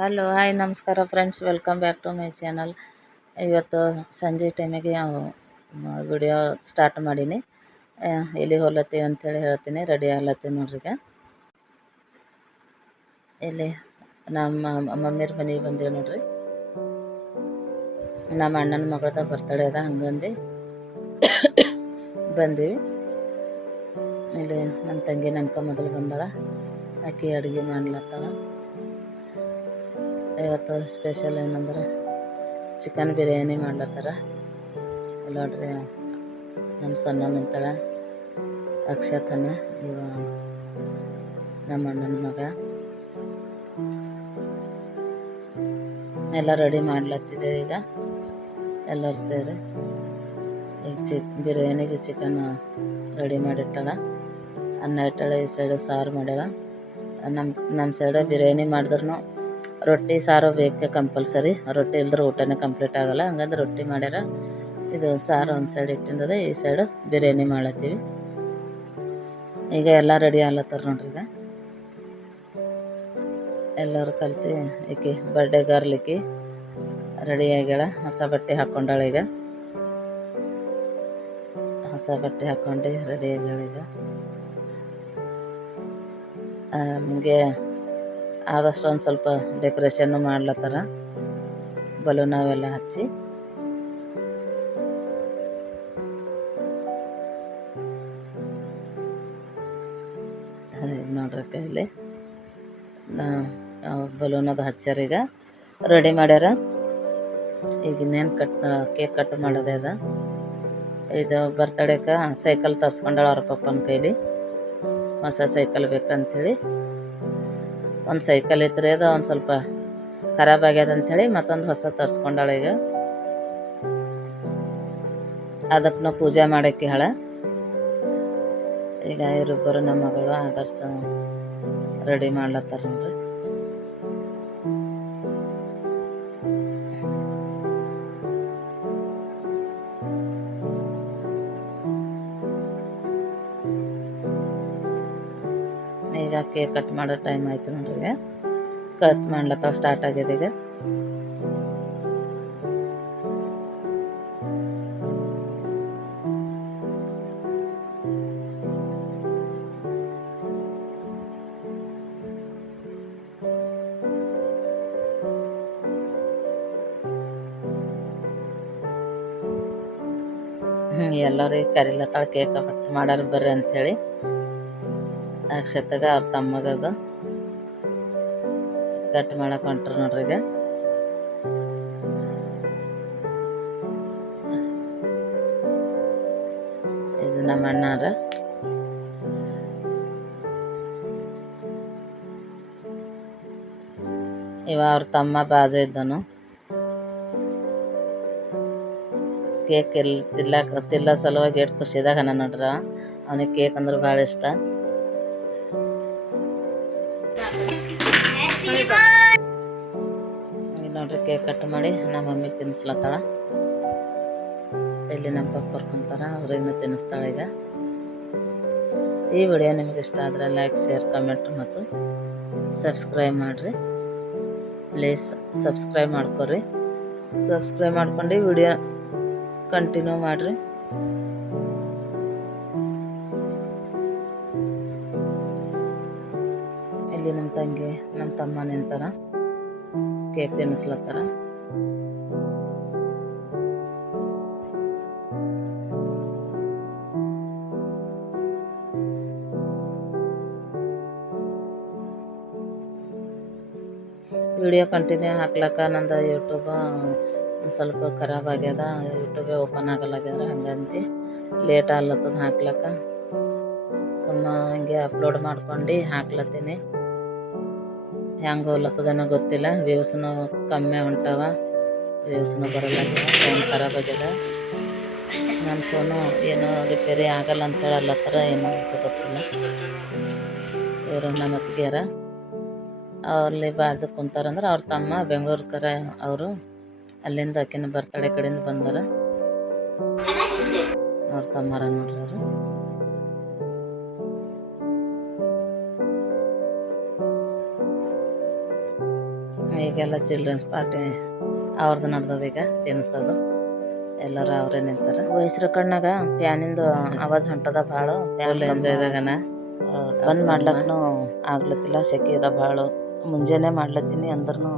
Hello hi ನಮಸ್ಕಾರ friends, welcome back to my channel. ಇವತ್ತು ಸಂಜೆ ಟೈಮಿಗೆ ವಿಡಿಯೋ ಸ್ಟಾರ್ಟ್ ಮಾಡೀನಿ. ಎಲ್ಲಿಗೆ ಹೋಗ್ಲತ್ತೀವಿ ಅಂಥೇಳಿ ಹೇಳ್ತೀನಿ. ರೆಡಿ ಆಗ್ಲತ್ತೀವಿ ನೋಡ್ರಿ. ಈಗ ಇಲ್ಲಿ ನಮ್ಮ ಮಮ್ಮಿಯವ್ರ ಮನೆಗೆ ಬಂದೀವಿ ನೋಡ್ರಿ. ನಮ್ಮ ಅಣ್ಣನ ಮಗಳದ ಬರ್ತಡೇ ಅದ, ಹಂಗಂದು ಬಂದೀವಿ. ಇಲ್ಲಿ ನಮ್ಮ ತಂಗಿ ನನ್ಕ ಮೊದಲು ಬಂದಾಳ. ಆಕೆ ಅಡುಗೆ ಮಾಡ್ಲತ್ತಾಳ. ಇವತ್ತು ಸ್ಪೆಷಲ್ ಏನಂದ್ರೆ ಚಿಕನ್ ಬಿರಿಯಾನಿ ಮಾಡ್ಲತ್ತಾರ. ಇಲ್ಲಿ ನೋಡ್ರಿ, ನಮ್ಮ ಸಣ್ಣ ನಿಂತಾಳ, ಅಕ್ಷತನ, ಇವ ನಮ್ಮ ಅಣ್ಣನ ಮಗ. ಎಲ್ಲ ರೆಡಿ ಮಾಡ್ಲತ್ತಿದ್ದೇವೆ. ಈಗ ಎಲ್ಲರೂ ಸೇರಿ ಈಗ ಬಿರಿಯಾನಿಗೆ ಚಿಕನ್ ರೆಡಿ ಮಾಡಿಟ್ಟಾಳ. ಅನ್ನ ಇಟ್ಟಾಳ. ಈ ಸೈಡು ಸಾರು ಮಾಡ್ಯಾಳ. ನಮ್ಮ ಸೈಡು ಬಿರಿಯಾನಿ ಮಾಡಿದ್ರೂ ರೊಟ್ಟಿ ಸಾರು ಬೇಕೆ ಕಂಪಲ್ಸರಿ. ರೊಟ್ಟಿ ಇಲ್ದ್ರೆ ಊಟನೇ ಕಂಪ್ಲೀಟ್ ಆಗೋಲ್ಲ. ಹಂಗಂದ್ರೆ ರೊಟ್ಟಿ ಮಾಡ್ಯಾರ. ಇದು ಸಾರು ಒಂದು ಸೈಡ್ ಇಟ್ಟಿಂದದ, ಈ ಸೈಡು ಬಿರಿಯಾನಿ ಮಾಡತ್ತೀವಿ. ಈಗ ಎಲ್ಲ ರೆಡಿ ಆಗ್ಲತ್ತಾರ ನೋಡ್ರಿ. ಈಗ ಎಲ್ಲರೂ ಕಲ್ತು ಈಕಿ ಬರ್ಡೇ ಗರ್ಲ್ ಈಕಿ ರೆಡಿ ಆಗ್ಯಾಳ. ಹೊಸ ಬಟ್ಟೆ ಹಾಕ್ಕೊಂಡಾಳ. ಈಗ ಹೊಸ ಬಟ್ಟೆ ಹಾಕ್ಕೊಂಡು ರೆಡಿ ಆಗ್ಯಾಳ. ಈಗ ನಮಗೆ ಆದಷ್ಟು ಒಂದು ಸ್ವಲ್ಪ ಡೆಕೋರೇಷನ್ನು ಮಾಡ್ಲತ್ತಾರ, ಬಲೂನ್ ಅವೆಲ್ಲ ಹಚ್ಚಿ. ನೋಡ್ರಿ ಕೈಲಿ ಬಲೂನ್ ಅದು ಹಚ್ಚಾರ. ಈಗ ರೆಡಿ ಮಾಡ್ಯಾರ. ಈಗ ಇನ್ನೇನು ಕೇಕ್ ಕಟ್ ಮಾಡೋದೇ ಅದ. ಇದು ಬರ್ತಡೇಗೆ ಸೈಕಲ್ ತರಿಸ್ಕೊಂಡಾಳ ಅವ್ರ ಪಪ್ಪನ ಕೈಲಿ. ಹೊಸ ಸೈಕಲ್ ಬೇಕಂಥೇಳಿ ಒಂದು ಸೈಕಲ್ ಇದ್ರೆ ಅದು ಒಂದು ಸ್ವಲ್ಪ ಖರಾಬ್ ಆಗ್ಯದ ಅಂಥೇಳಿ ಮತ್ತೊಂದು ಹೊಸ ತರಿಸ್ಕೊಂಡಾಳ. ಈಗ ಅದಕ್ಕೆ ನಾವು ಪೂಜೆ ಮಾಡೋಕ್ಕೆ ಹೇಳ. ಈಗ ಇವರಿಬ್ಬರು ನಮ್ಮ ಮಗಳು ಆದರ್ಶ ರೆಡಿ ಮಾಡ್ಲತ್ತಾರ ನೋಡ್ರಿ. ಈಗ ಕೇಕ್ ಕಟ್ ಮಾಡೋ ಟೈಮ್ ಆಯ್ತು ನೋಡ್ರಿ. ಈಗ ಕಟ್ ಮಾಡ್ಲತ್ತಾವ, ಸ್ಟಾರ್ಟ್ ಆಗಿದೆ. ಈಗ ಎಲ್ಲರೂ ಕರಿಲತ್ತಾಳ ಕೇಕ್ ಕಟ್ ಮಾಡಾರ ಬರ್ರಿ ಅಂಥೇಳಿ. ಅಕ್ಷತೆಗೆ ಅವ್ರ ತಮ್ಮಗದು ಕಟ್ ಮಾಡಕ್ಕೆ ಹೊಂಟ್ರು ನೋಡ್ರಿ. ಈಗ ಇದು ನಮ್ಮ ಅಣ್ಣಾರ. ಇವ ಅವ್ರ ತಮ್ಮ ಬಾಜು ಇದ್ದನು. ಕೇಕ್ ತಿಲ್ಲ ಸಲುವಾಗಿ ಎಷ್ಟು ಖುಷಿದಾಗ ನೋಡ್ರ. ಅವನಿಗೆ ಕೇಕ್ ಅಂದ್ರೆ ಭಾಳ ಇಷ್ಟ. ನೋಡ್ರಿ, ಕೇಕ್ ಕಟ್ ಮಾಡಿ ನಮ್ಮ ಮಮ್ಮಿ ತಿನ್ನಿಸ್ಲತ್ತಾಳ. ಇಲ್ಲಿ ನಮ್ಮ ಪಪ್ಪರು ಕುಂತಾರ, ಅವ್ರಿನ್ನೂ ತಿನ್ನಿಸ್ತಾಳೆ. ಈಗ ಈ ವಿಡಿಯೋ ನಿಮ್ಗೆ ಇಷ್ಟ ಆದರೆ ಲೈಕ್, ಶೇರ್, ಕಮೆಂಟ್ ಮತ್ತು ಸಬ್ಸ್ಕ್ರೈಬ್ ಮಾಡಿರಿ. ಪ್ಲೀಸ್ ಸಬ್ಸ್ಕ್ರೈಬ್ ಮಾಡ್ಕೊರಿ. ಸಬ್ಸ್ಕ್ರೈಬ್ ಮಾಡ್ಕೊಂಡು ವಿಡಿಯೋ ಕಂಟಿನ್ಯೂ ಮಾಡಿರಿ. ಇಲ್ಲಿ ನಮ್ಮ ತಂಗಿ ನಮ್ಮ ತಮ್ಮ ನಿಂತಾರ, ಕೇಕ್ ತಿನ್ನಿಸ್ಲತ್ತಾರ. ವಿಡಿಯೋ ಕಂಟಿನ್ಯೂ ಹಾಕ್ಲಕ್ಕ ನಂದು ಯೂಟ್ಯೂಬ್ ಒಂದು ಸ್ವಲ್ಪ ಖರಾಬ್ ಆಗ್ಯದ. ಯೂಟ್ಯೂಬೇ ಓಪನ್ ಆಗಲ್ಲಾಗ್ಯದ. ಹಂಗಂದು ಲೇಟ್ ಆಗ್ಲತ್ತದ ಹಾಕ್ಲಕ್ಕ. ಸುಮ್ಮನೆ ಹಿಂಗೆ ಅಪ್ಲೋಡ್ ಮಾಡ್ಕೊಂಡು ಹಾಕ್ಲತ್ತೀನಿ. ಹೆಂಗೆ ಹೋಗ್ಲತ್ತದೇನೋ ಗೊತ್ತಿಲ್ಲ. ವ್ಯೂಸ್ನು ಕಮ್ಮಿ ಹೊಂಟಾವ, ವ್ಯೂಸ್ನು ಬರಲ್ಲಾಗ್ಯವ. ಫೋನ್ ಖರಾಬ್ ಆಗ್ಯದ. ನನ್ನ ಫೋನು ಏನೋ ರಿಪೇರಿ ಆಗಲ್ಲ ಅಂತೇಳಿ ಅಲ್ಲತ್ತಾರ, ಏನೋ ಗೊತ್ತಿಲ್ಲ. ಇವರು ನಮ್ಮ ಅತ್ತಿಗೆಯರ ಅಲ್ಲಿ ಬಾಜು ಕುಂತಾರಂದ್ರೆ ಅವ್ರ ತಮ್ಮ ಬೆಂಗಳೂರು ಅವರು ಅಲ್ಲಿಂದ ಆಕಿನ ಬರ್ತಡೇ ಕಡೆಯಿಂದ ಬಂದಾರ. ಅವ್ರ ತಮ್ಮರ ನೋಡ್ರಿ ಅವರು. ಈಗೆಲ್ಲ ಚಿಲ್ಡ್ರನ್ಸ್ ಪಾರ್ಟಿ ಅವ್ರದ್ದು ನಡ್ದದ ಈಗ ತಿನ್ಸೋದು ಎಲ್ಲರೂ ಅವರೇ ನಿಂತಾರೆ. ವಯಸ್ಸರ ಕಣ್ಣಾಗ ಫ್ಯಾನಿಂದು ಆವಾಜ್ ಹೊಂಟದ ಭಾಳ ಎಂಜಾಯ್ದಾಗನ ಬಂದ್ ಮಾಡ್ಲಕ್ಕೂ ಆಗ್ಲತ್ತಿಲ್ಲ, ಸೆಕೆ ಅದ ಭಾಳ. ಮುಂಜಾನೆ ಮಾಡ್ಲತ್ತೀನಿ ಅಂದ್ರೂ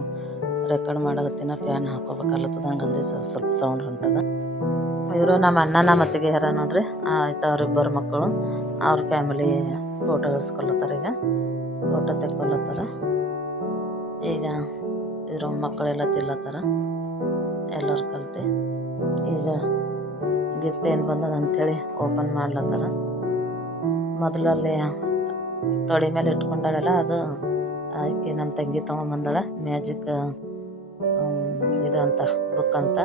ರೆಕಾರ್ಡ್ ಮಾಡಕತ್ತೀನಿ, ಫ್ಯಾನ್ ಹಾಕೋಬೇಕಲ್ಲತ್ತದ, ಹಂಗಂದ್ರೆ ಸ್ವಲ್ಪ ಸೌಂಡ್ ಹೊಂಟದ. ಇವರು ನಮ್ಮ ಅಣ್ಣನ ಮತ್ತಿಗೆ ಯಾರ ನೋಡ್ರಿ, ಆಯ್ತು ಅವ್ರಿಬ್ಬರು ಮಕ್ಕಳು, ಅವ್ರ ಫ್ಯಾಮಿಲಿ ಫೋಟೋ ಇಡ್ಸ್ಕೊಳತ್ತಾರ. ಈಗ ಫೋಟೋ ತೆಕ್ಕೊಳತ್ತಾರ. ಈಗ ಇದ್ರ ಮಕ್ಕಳೆಲ್ಲ ತಿಲ್ಲತ್ತಾರ ಎಲ್ಲರೂ ಕಲ್ತು. ಈಗ ಗಿಫ್ಟ್ ಏನು ಬಂದದ ಅಂಥೇಳಿ ಓಪನ್ ಮಾಡ್ಲತ್ತಾರ. ಮೊದಲಲ್ಲಿ ತೊಡೆ ಮೇಲೆ ಇಟ್ಕೊಂಡಾಗಲ್ಲ, ಅದು ಆಕೆ ನಮ್ಮ ತಂಗಿ ತೊಗೊಂಬಂದಳ ಮ್ಯಾಜಿಕ್ ಇದು ಅಂತ ಬುಕ್ ಅಂತ,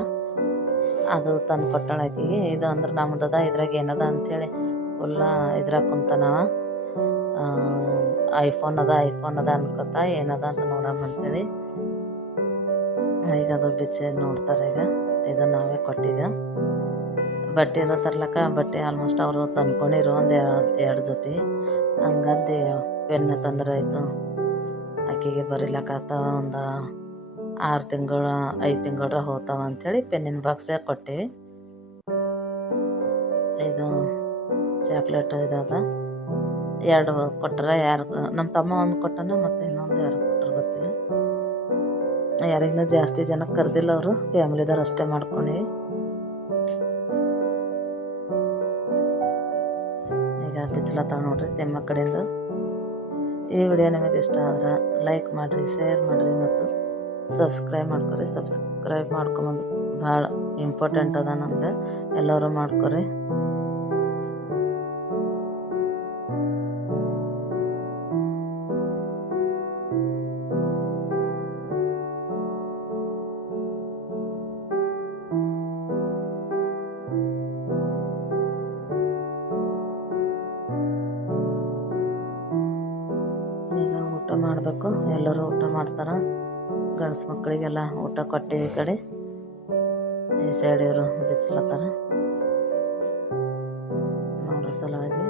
ಅದು ತಂದು ಕೊಟ್ಟಾಳ ಆಕೆಗೆ. ಇದು ಅಂದ್ರೆ ನಮ್ದದ, ಇದ್ರಾಗ ಏನದ ಅಂಥೇಳಿ ಫುಲ್ಲ ಇದ್ರಾಗ ಕುಂತಾನವ. ಐಫೋನ್ ಅದ ಅನ್ಕೋತ ಏನದ ಅಂತ ನೋಡಮ್ಮ ಅಂತೇಳಿ ಈಗ ಅದು ಬಿಚ್ಚಿ ನೋಡ್ತಾರೆ. ಈಗ ಇದು ನಾವೇ ಕೊಟ್ಟೀಗ ಬಟ್ಟೆ ಅದ ತರ್ಲಕ್ಕ, ಬಟ್ಟೆ ಆಲ್ಮೋಸ್ಟ್ ಅವರು ತಂದ್ಕೊಂಡಿರು ಎರಡು ಜೊತೆ. ಹಂಗಂದು ಪೆನ್ ತಂದ್ರಾಯ್ತು, ಆಕೆಗೆ ಬರೀಲಕ್ಕಾತ ಒಂದು 6 ತಿಂಗಳು 5 ತಿಂಗಳ ಹೋಗ್ತಾವ ಅಂಥೇಳಿ ಪೆನ್ನಿನ ಬಾಕ್ಸೇ ಕೊಟ್ಟೀವಿ. ಇದು ಚಾಕ್ಲೇಟ್ ಇದಾದ 2 ಕೊಟ್ಟರೆ, ಯಾರು ನಮ್ಮ ತಮ್ಮ ಒಂದು ಕೊಟ್ಟನ, ಮತ್ತು ಇನ್ನೊಂದು ಯಾರು ಕೊಟ್ಟರು ಗೊತ್ತಿಲ್ಲ. ಯಾರಿಗೂ ಜಾಸ್ತಿ ಜನಕ್ಕೆ ಕರೆದಿಲ್ಲ, ಅವರು ಫ್ಯಾಮಿಲಿದವ್ರು ಅಷ್ಟೇ ಮಾಡ್ಕೊಂಡು. ಈಗ ಬಿಚ್ಚಲತ್ತಾವ ನೋಡ್ರಿ ತೆಮ್ಮ ಕಡೆಯಿಂದ. ಈ ವಿಡಿಯೋ ನಿಮಗೆ ಇಷ್ಟ ಆದ್ರೆ ಲೈಕ್ ಮಾಡಿರಿ, ಶೇರ್ ಮಾಡಿರಿ ಮತ್ತು ಸಬ್ಸ್ಕ್ರೈಬ್ ಮಾಡ್ಕೊರಿ. ಸಬ್ಸ್ಕ್ರೈಬ್ ಮಾಡ್ಕೊಂಬಂದು ಭಾಳ ಇಂಪಾರ್ಟೆಂಟ್ ಅದ ನಮ್ಗೆ, ಎಲ್ಲರೂ ಮಾಡ್ಕೊರಿ. ಈಗ ಊಟ ಮಾಡಬೇಕು, ಎಲ್ಲರೂ ಊಟ ಮಾಡ್ತಾರೆ. ಗಂಡ್ಸು ಮಕ್ಕಳಿಗೆಲ್ಲ ಊಟ ಕೊಟ್ಟಿವಿ. ಈ ಕಡೆ ಈ ಸೈಡ್ ಇವರು ಬಿಚ್ಚಲತ್ತಾರ ನೋಡೋ ಸಲುವಾಗಿ.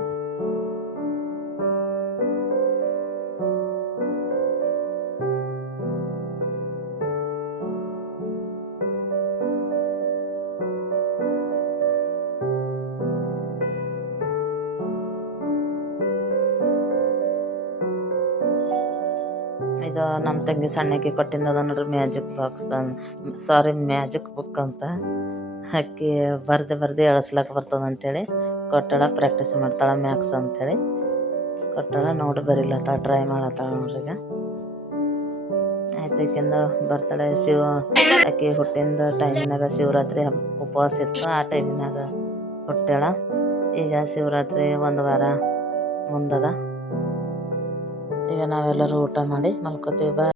ಇದು ನಮ್ಮ ತಂಗಿ ಸಣ್ಣಕ್ಕೆ ಕೊಟ್ಟಿದ್ದದ ನೋಡ್ರಿ, ಮ್ಯಾಜಿಕ್ ಬಾಕ್ಸ್, ಮ್ಯಾಜಿಕ್ ಬುಕ್ ಅಂತ. ಅಕ್ಕಿ ಬರ್ದೆ ಎಳಸ್ಲಕ್ಕೆ ಬರ್ತದೆ ಅಂಥೇಳಿ ಕೊಟ್ಟಳ. ಪ್ರಾಕ್ಟೀಸ್ ಮಾಡ್ತಾಳೆ ಮ್ಯಾಕ್ಸ್ ಅಂಥೇಳಿ ಕೊಟ್ಟಳ. ನೋಡಿ ಬರೀಲತ್ತಾಳ, ಟ್ರೈ ಮಾಡತ್ತಾಳ ನೋಡ್ರಿ. ಈಗ ಆಯ್ತು, ಈಕಿಂದ ಬರ್ತಡೆ ಆಕಿ ಹುಟ್ಟಿದ ಟೈಮಿನಾಗ ಶಿವರಾತ್ರಿ ಉಪವಾಸ ಇತ್ತು, ಆ ಟೈಮಿನಾಗ ಹುಟ್ಟ್ಯಾಳ. ಈಗ ಶಿವರಾತ್ರಿ 1 ವಾರ ಮುಂದದ. ಈಗ ನಾವೆಲ್ಲರೂ ಊಟ ಮಾಡಿ ಮಲ್ಕೋತೀವಿ.